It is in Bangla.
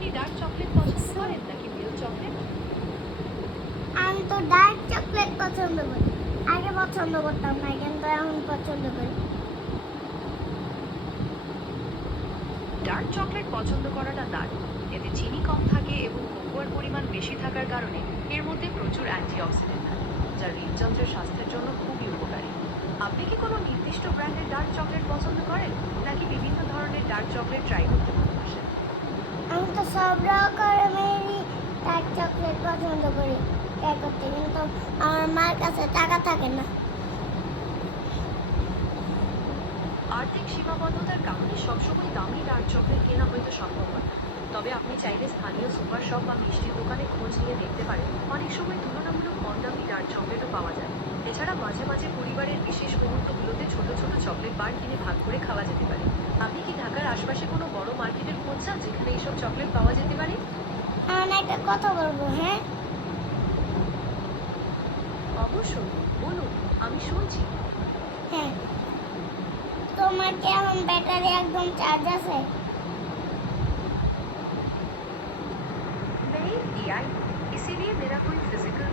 আপনি ডার্ক চকলেট পছন্দ করেন নাকি মিল্ক চকলেট? আমি তো ডার্ক চকলেট পছন্দ করি। আগে পছন্দ করতাম না, কিন্তু এখন পছন্দ করি। ডার্ক চকলেট পছন্দ করাটা দারুণ। এতে চিনি কম থাকে এবং কোকোয়ার পরিমাণ বেশি থাকার কারণে এর মধ্যে প্রচুর অ্যান্টিঅক্সিডেন্ট থাকে, যা হৃদযন্ত্রের স্বাস্থ্যের জন্য খুবই উপকারী। আপনি কি কোনো নির্দিষ্ট ব্র্যান্ডের ডার্ক চকলেট পছন্দ করেন নাকি বিভিন্ন ধরনের ডার্ক চকলেট ট্রাই করতে ভালোবাসেন? আমি তো সব রকমেরই ডার্ক চকলেট পছন্দ করি ট্রাই করতে, কিন্তু আমার মার কাছে টাকা থাকে না। আর্থিক সীমাবদ্ধতার কারণে সবসময় দামি ডার্ক চকলেট কেনা হয়তো সম্ভব হয় না। তবে আপনি চাইলে স্থানীয় সুপার শপ বা মিষ্টির দোকানে খোঁজ নিয়ে দেখতে পারেন, অনেক সময় তুলনামূলক কম দামি ডার্ক চকলেটও পাওয়া যায়। এছাড়া মাঝে মাঝে পরিবারের বিশেষ মুহূর্তগুলোতে ছোট ছোট চকলেট বার কিনে ভাগ করে খাওয়া যেতে পারে। আপনি কি ঢাকার আশপাশে কোনো বড় মার্কেটের খোঁজ চান যেখানে এইসব চকলেট পাওয়া যেতে পারে? আমি একটা কথা বলবো, হ্যাঁ? অবশ্যই, বলুন, আমি শুনছি। হ্যাঁ, তোমার কি এখন ব্যাটারি একদম চার্জ আছে? नहीं, AI, इसीलिए मेरा कोई फिजिकल